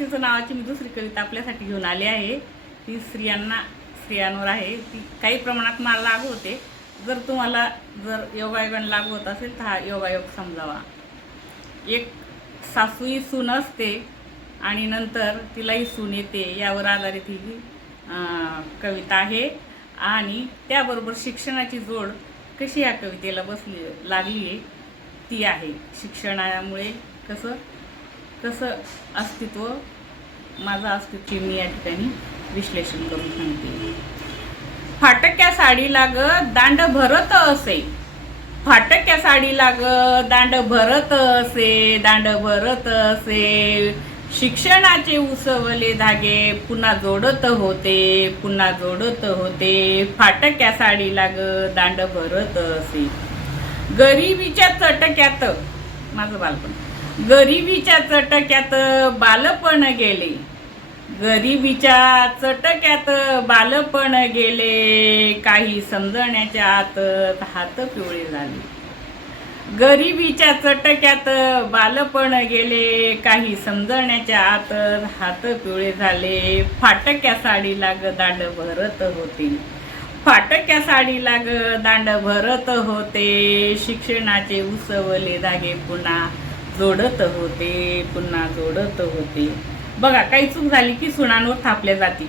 आस्तीचं नावाची मी दुसरी कविता आपल्यासाठी घेऊन आली आहे. ती स्त्रियांना स्त्रियांवर आहे. ती काही प्रमाणात मला लागू होते. जर तुम्हाला जर योगायोगाने लागू होत असेल तर हा योगायोग समजावा. एक सासूही सून असते आणि नंतर तिलाही सून येते यावर आधारित ही कविता आहे. आणि त्याबरोबर शिक्षणाची जोड कशी या कवितेला बसली लागली आहे ती आहे. शिक्षणामुळे कसं कसं अस्तित्व माझं अस्तित्व मी या ठिकाणी विश्लेषण करून सांगते. फाटक्या साडीला ग दांड भरत असे. फाटक्या साडीला ग दांड भरत असे दांड भरत असे. शिक्षणाचे उसवले धागे पुन्हा जोडत होते पुन्हा जोडत होते. फाटक्या साडीला ग दांड भरत असे. गरिबीच्या चटक्यात माझं बालपण. गरिबीच्या चटक्यात बालपण गेले. गरिबीच्या चटक्यात बालपण गेले. काही समजण्याच्या आत हात पिवळे झाले. गरिबीच्या चटक्यात बालपण गेले. काही समजण्याच्या आत हात पिवळे झाले. फाटक्या साडीला ग दांड भरत होते. फाटक्या साडीला ग दांड भरत होते. शिक्षणाचे उसवले धागे पुन्हा. जोडत होते पुन्हा जोडत होते. बघा काही चूक झाली की सुनांवर थापल्या जाते.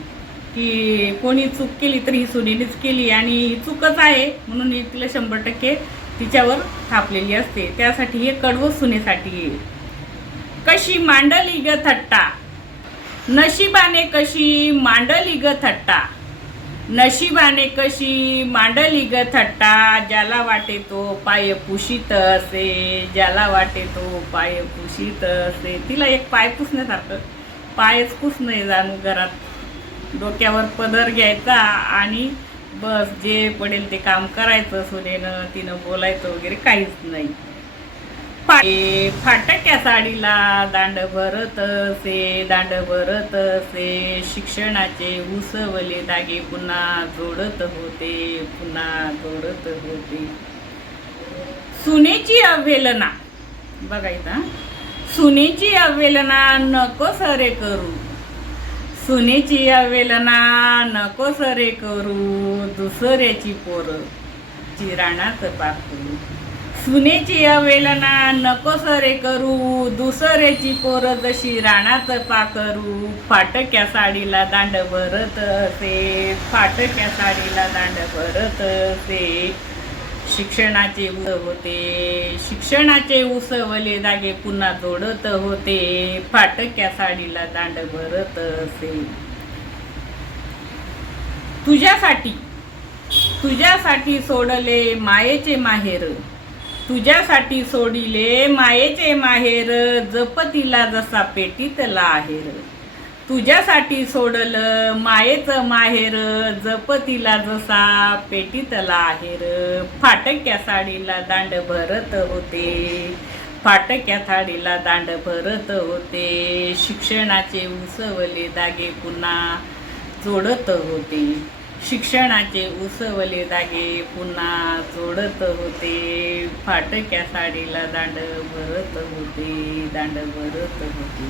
की कोणी चूक केली तर ही सुनीनेच केली आणि ही चूकच आहे म्हणून ही तिला शंभर टक्के तिच्यावर थापलेली असते. त्यासाठी हे कडवं सुनेसाठी कशी मांडली ग थट्टा? नशिबाने कशी मांडली ग थट्टा? नशिबाने कशी मांडली ग थट्टा? ज्याला वाटे तो पाय पुशीत असे ज्याला वाटे तो पाय पुशीत असे. तिला एक पाय पुसण्यासारखं पायच पुसणं जाणू घरात. डोक्यावर पदर घ्यायचा आणि बस जे पडेल ते काम करायचं सुनेनं तिनं बोलायचं वगैरे काहीच नाही. फाटक्या साडीला दांड भरत असे दांड भरत असे. शिक्षणाचे उसवले धागे पुन्हा जोडत होते पुन्हा जोडत होते. सुनेची अवहेलना. बघा इथं सुनेची अवहेलना नको सरे करू. सुनेची अवहेलना नको सरे करू. दुसऱ्याची पोरं चिराणाचं पाकरू सुनेची अवेलना नको सरे करू दुसरेची पोरं जशी राणाचं पाकरू फाटक्या साडीला दांड भरत असे फाटक्या साडीला दांड भरत असे. शिक्षणाचे उस होते शिक्षणाचे उसवले दागे पुन्हा जोडत होते. फाटक्या साडीला दांड भरत असे. तुझ्यासाठी तुझ्यासाठी सोडले मायेचे माहेर. तुझ्यासाठी सोडिले मायेचे माहेर जपतीला जसा पेटीतला आहेर. तुझ्यासाठी सोडलं मायेचं माहेर जपतीला जसा पेटीतला आहेर. फाटक्या साडीला दांड भरत होते फाटक्या थाळीला दांड भरत होते. शिक्षणाचे उसवले दागे पुन्हा जोडत होते. शिक्षणाचे उसवले दागे पुन्हा जोडत होते. फाटक्या साडीला दांड भरत होते दांड भरत होते.